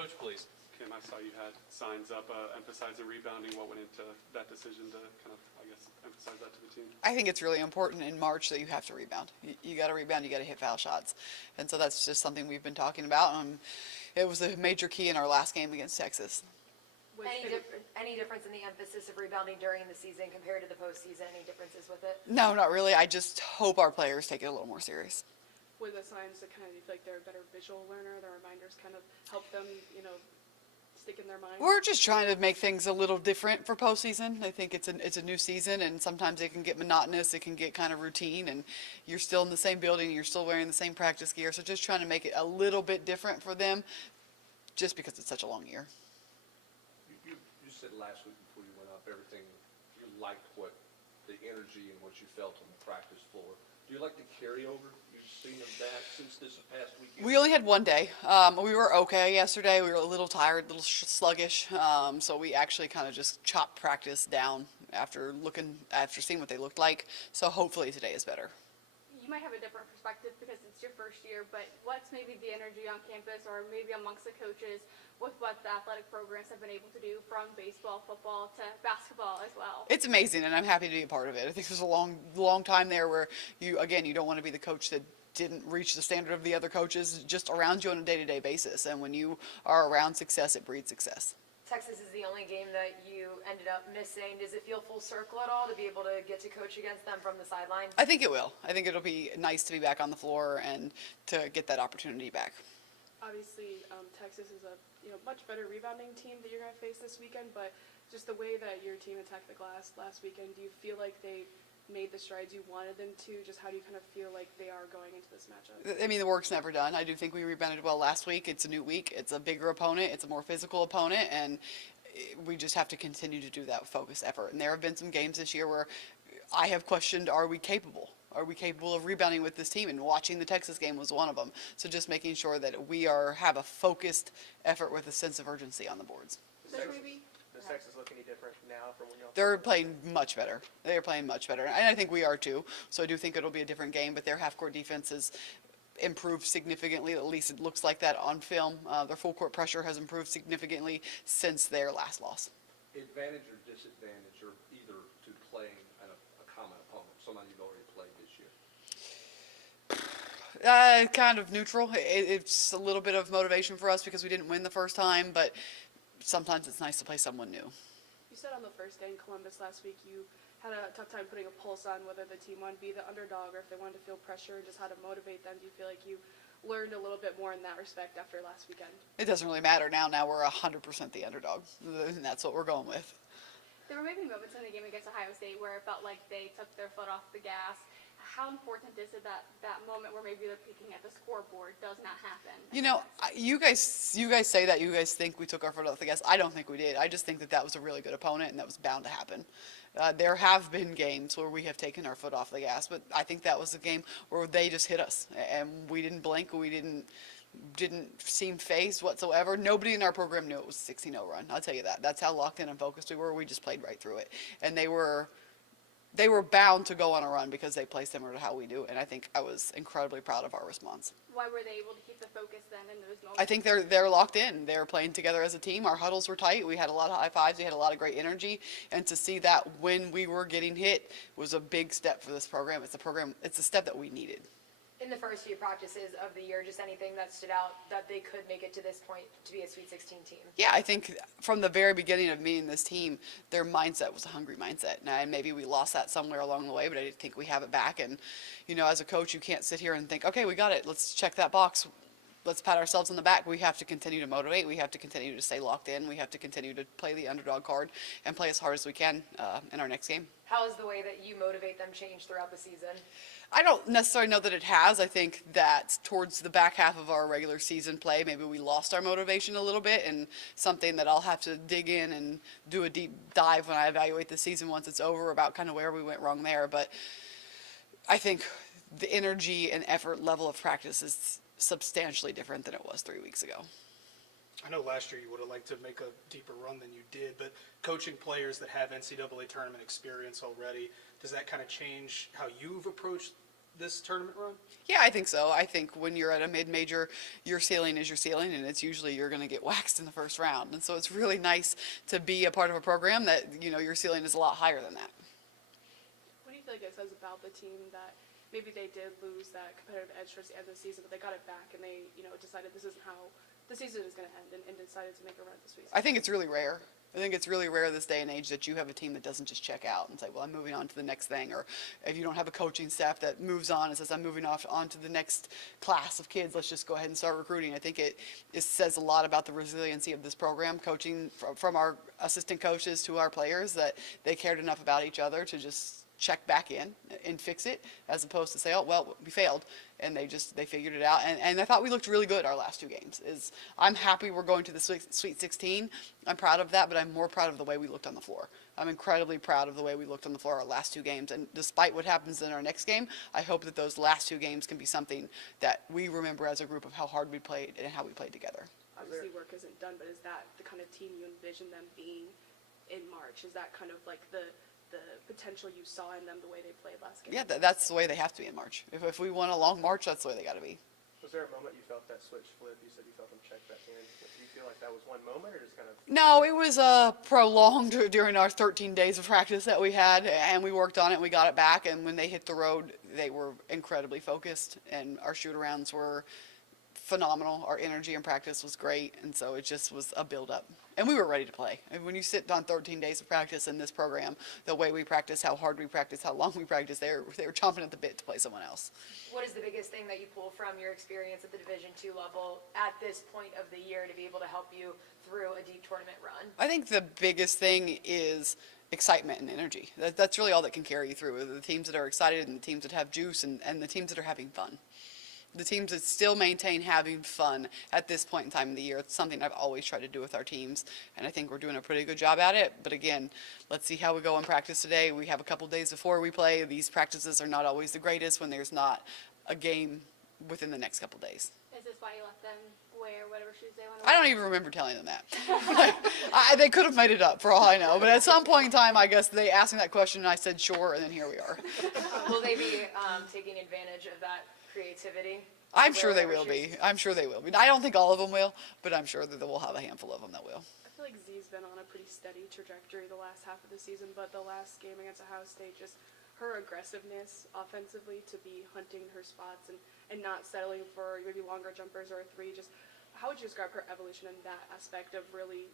coach, please. Kim, I saw you had signs up emphasizing rebounding. What went into that decision to kind of, I guess, emphasize that to the team? I think it's really important in March that you have to rebound. You got to rebound, you got to hit foul shots. And so that's just something we've been talking about. It was a major key in our last game against Texas. Any difference in the emphasis of rebounding during the season compared to the postseason? Any differences with it? No, not really. I just hope our players take it a little more serious. Were the signs that kind of, you feel like they're a better visual learner, the reminders kind of help them, stick in their mind? We're just trying to make things a little different for postseason. I think it's a new season, and sometimes it can get monotonous. It can get kind of routine, and you're still in the same building. You're still wearing the same practice gear. So just trying to make it a little bit different for them, just because it's such a long year. You said last week before you went up, everything, you liked what the energy and what you felt on the practice floor. Do you like the carryover you've seen of that since this past weekend? We only had one day. We were okay yesterday. We were a little tired, a little sluggish. So we actually kind of just chopped practice down after seeing what they looked like. So hopefully today is better. You might have a different perspective because it's your first year, but what's maybe the energy on campus or maybe amongst the coaches with what the athletic programs have been able to do from baseball, football to basketball as well? It's amazing, and I'm happy to be a part of it. I think there's a long time there where you don't want to be the coach that didn't reach the standard of the other coaches just around you on a day-to-day basis. And when you are around success, it breeds success. Texas is the only game that you ended up missing. Does it feel full circle at all to be able to get to coach against them from the sideline? I think it will. I think it'll be nice to be back on the floor and to get that opportunity back. Obviously, Texas is a much better rebounding team that you're going to face this weekend, but just the way that your team attacked the glass last weekend, do you feel like they made the strides you wanted them to? Just how do you kind of feel like they are going into this matchup? I mean, the work's never done. I do think we rebounded well last week. It's a new week. It's a bigger opponent. It's a more physical opponent, and we just have to continue to do that focused effort. And there have been some games this year where I have questioned, are we capable? Are we capable of rebounding with this team? And watching the Texas game was one of them. So just making sure that we have a focused effort with a sense of urgency on the boards. Does Texas look any different now from when y'all? They're playing much better. They're playing much better. And I think we are too. So I do think it'll be a different game, but their half-court defense has improved significantly. At least it looks like that on film. Their full-court pressure has improved significantly since their last loss. Advantage or disadvantage, or either to playing a common opponent, somebody you've already played this year? Kind of neutral. It's a little bit of motivation for us because we didn't win the first time, but sometimes it's nice to play someone new. You said on the first day in Columbus last week you had a tough time putting a pulse on whether the team wanted to be the underdog or if they wanted to feel pressure, just how to motivate them. Do you feel like you learned a little bit more in that respect after last weekend? It doesn't really matter now. Now we're 100% the underdog, and that's what we're going with. There were maybe moments in the game against Ohio State where it felt like they took their foot off the gas. How important is it that moment where maybe they're peeking at the scoreboard does not happen? You guys say that. You guys think we took our foot off the gas. I don't think we did. I just think that was a really good opponent, and that was bound to happen. There have been games where we have taken our foot off the gas, but I think that was a game where they just hit us, and we didn't blink. We didn't seem phased whatsoever. Nobody in our program knew it was a 16-0 run. I'll tell you that. That's how locked in and focused we were. We just played right through it, and they were bound to go on a run because they play similar to how we do, and I think I was incredibly proud of our response. Why were they able to keep the focus then in those moments? I think they're locked in. They're playing together as a team. Our huddles were tight. We had a lot of high fives. We had a lot of great energy, and to see that when we were getting hit was a big step for this program. It's a step that we needed. In the first few practices of the year, just anything that stood out that they could make it to this point to be a Sweet 16 team? Yeah, I think from the very beginning of meeting this team, their mindset was a hungry mindset. And maybe we lost that somewhere along the way, but I think we have it back. And, as a coach, you can't sit here and think, okay, we got it. Let's check that box. Let's pat ourselves on the back. We have to continue to motivate. We have to continue to stay locked in. We have to continue to play the underdog card and play as hard as we can in our next game. How has the way that you motivate them changed throughout the season? I don't necessarily know that it has. I think that towards the back half of our regular season play, maybe we lost our motivation a little bit, and something that I'll have to dig in and do a deep dive when I evaluate the season once it's over about kind of where we went wrong there. But I think the energy and effort level of practice is substantially different than it was 3 weeks ago. I know last year you would have liked to make a deeper run than you did, but coaching players that have NCAA tournament experience already, does that kind of change how you've approached this tournament run? Yeah, I think so. I think when you're at a mid-major, your ceiling is your ceiling, and it's usually you're going to get waxed in the first round. And so it's really nice to be a part of a program that, you know, your ceiling is a lot higher than that. What do you feel like it says about the team that maybe they did lose that competitive edge towards the end of the season, but they got it back and they, decided this isn't how the season is going to end and decided to make a run this week? I think it's really rare. I think it's really rare this day and age that you have a team that doesn't just check out and say, well, I'm moving on to the next thing. Or if you don't have a coaching staff that moves on and says, I'm moving on to the next class of kids, let's just go ahead and start recruiting. I think it says a lot about the resiliency of this program, coaching from our assistant coaches to our players, that they cared enough about each other to just check back in and fix it, as opposed to say, oh, well, we failed. And they figured it out. And I thought we looked really good our last two games. I'm happy we're going to the Sweet 16. I'm proud of that, but I'm more proud of the way we looked on the floor. I'm incredibly proud of the way we looked on the floor our last two games. And despite what happens in our next game, I hope that those last two games can be something that we remember as a group of how hard we played and how we played together. Obviously, work isn't done, but is that the kind of team you envision them being in March? Is that kind of like the potential you saw in them the way they played last game? Yeah, that's the way they have to be in March. If we want a long March, that's the way they got to be. Was there a moment you felt that switch flip? You said you felt them check back in. Do you feel like that was one moment, or just kind of? No, it was prolonged during our 13 days of practice that we had, and we worked on it and we got it back. And when they hit the road, they were incredibly focused, and our shoot-arounds were phenomenal. Our energy in practice was great, and so it just was a build-up. And we were ready to play. And when you sit on 13 days of practice in this program, the way we practice, how hard we practice, how long we practice, they were chomping at the bit to play someone else. What is the biggest thing that you pull from your experience at the Division II level at this point of the year to be able to help you through a deep tournament run? I think the biggest thing is excitement and energy. That's really all that can carry you through. The teams that are excited and the teams that have juice and the teams that are having fun. The teams that still maintain having fun at this point in time of the year. It's something I've always tried to do with our teams, and I think we're doing a pretty good job at it. But again, let's see how we go in practice today. We have a couple days before we play. These practices are not always the greatest when there's not a game within the next couple days. Is this why you let them wear whatever shoes they want to I wear? don't even remember telling them that. They could have made it up for all I know. But at some point in time, I guess they asked me that question, and I said sure, and then here we are. Will they be taking advantage of that creativity? I'm sure they will be. I'm sure they will be. I don't think all of them will, but I'm sure that we'll have a handful of them that will. I feel like Z's been on a pretty steady trajectory the last half of the season, but the last game against Ohio State, just her aggressiveness offensively to be hunting her spots and not settling for maybe longer jumpers or a three. Just how would you describe her evolution in that aspect of really,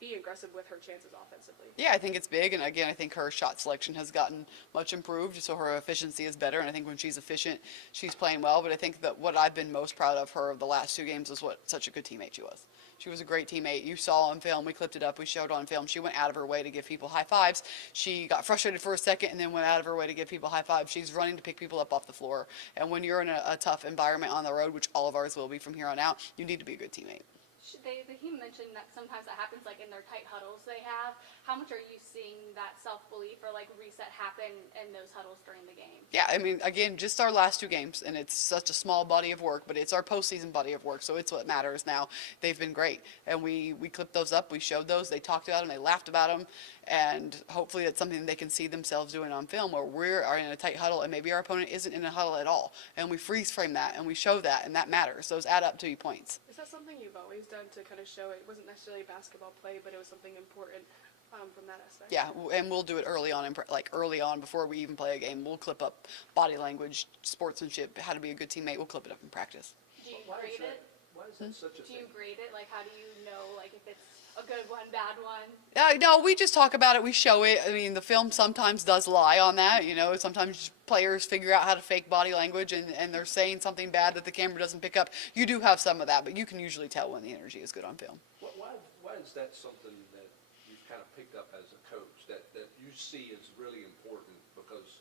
being aggressive with her chances offensively? Yeah, I think it's big, and again, I think her shot selection has gotten much improved, so her efficiency is better, and I think when she's efficient, she's playing well. But I think that what I've been most proud of her of the last two games is what such a good teammate she was. She was a great teammate. You saw on film, we clipped it up, we showed on film. She went out of her way to give people high fives. She got frustrated for a second and then went out of her way to give people high fives. She's running to pick people up off the floor. And when you're in a tough environment on the road, which all of ours will be from here on out, you need to be a good teammate. He mentioned that sometimes that happens like in their tight huddles they have. How much are you seeing that self-belief or like reset happen in those huddles during the game? Yeah, I mean, again, just our last two games, and it's such a small body of work, but it's our postseason body of work, so it's what matters now. They've been great, and we clipped those up, we showed those, they talked about them, they laughed about them, and hopefully it's something they can see themselves doing on film, where we are in a tight huddle, and maybe our opponent isn't in a huddle at all, and we freeze frame that, and we show that, and that matters. Those add up to be points. Is that something you've always done to kind of show it wasn't necessarily basketball play, but it was something important from that aspect? Yeah, and we'll do it early on, early on before we even play a game. We'll clip up body language, sportsmanship, how to be a good teammate. We'll clip it up in practice. Do you Why is grade that? it? Why is that such a Do thing? you grade it? Like, how do you know, like, if it's a good one, bad one? No, we just talk about it. We show it. I mean, the film sometimes does lie on that. Sometimes players figure out how to fake body language and they're saying something bad that the camera doesn't pick up. You do have some of that, but you can usually tell when the energy is good on film. Why is that something that you've kind of picked up as a coach that you see as really important? Because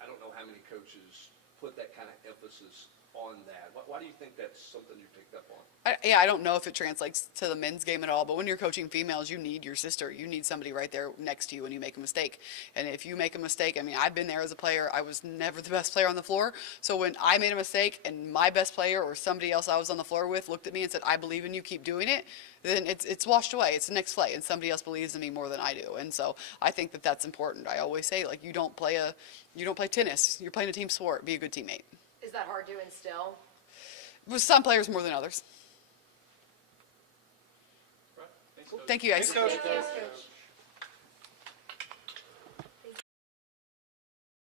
I don't know how many coaches put that kind of emphasis on that? Why do you think that's something you picked up on? I don't know if it translates to the men's game at all, but when you're coaching females, you need your sister. You need somebody right there next to you when you make a mistake. And if you make a mistake, I mean, I've been there as a player. I was never the best player on the floor. So when I made a mistake and my best player or somebody else I was on the floor with looked at me and said, I believe in you, keep doing it, then it's washed away. It's the next play, and somebody else believes in me more than I do. And so I think that that's important. I always say, like, you don't play tennis. You're playing a team sport. Be a good teammate. Is that hard to instill? With some players more than others. Right. Thanks, Coach. Thank you, guys. Thanks, Coach. Thank you, Coach.